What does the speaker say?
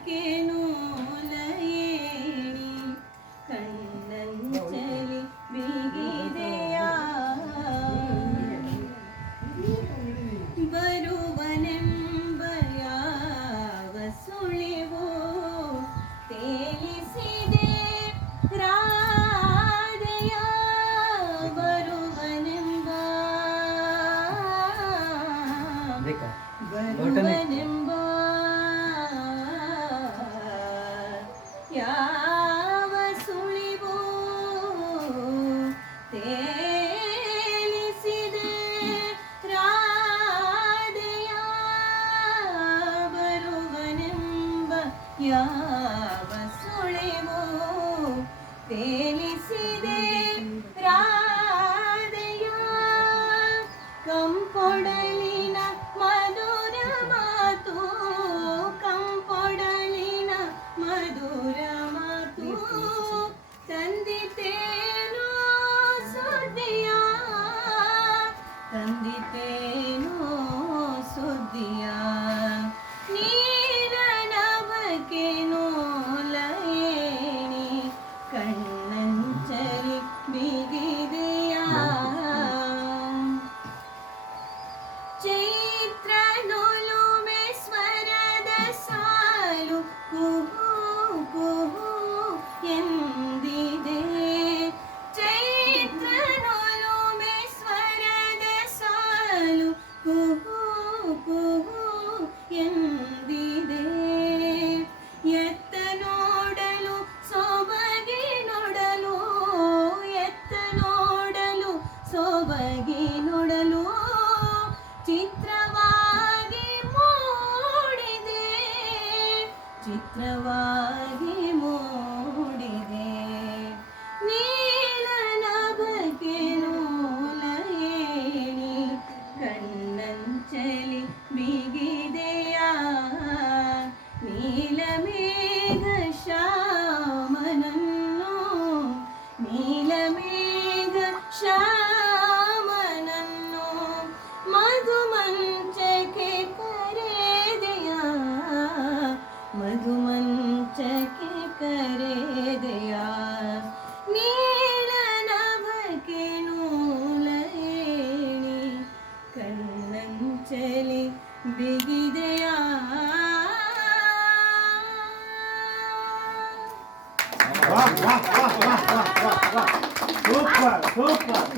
ನೀಲನಭಕ್ಕೆ ನೂಲಯೇಣಿ ಕಣ್ಣಂಚಲಿ ಬಿಗಿದೆಯ ಬರುವನೆಂಬ ಯಾವ ಸುಳಿವು ತೇಲಿಸಿದೆ ರಾಧೆಯ ಬರುವನೆಂಬ ಬರುವನೆಂಬ ಯಾವ ಸುಳಿವು ತೇಲಿಸಿದೆ ರಾಧೆಯ ಬರುವನೆಂಬ ಯಾವ ಸುಳಿವು ತೇಲಿಸಿದೆ ರಾಧೆಯ ನೋಡಲು ನೋಡಲು ಚಿತ್ರವಾಗಿ ಮೂಡಿದೆ. ಚಿತ್ರವಾಗಿ Bak bak bak bak bak bak. Topla topla.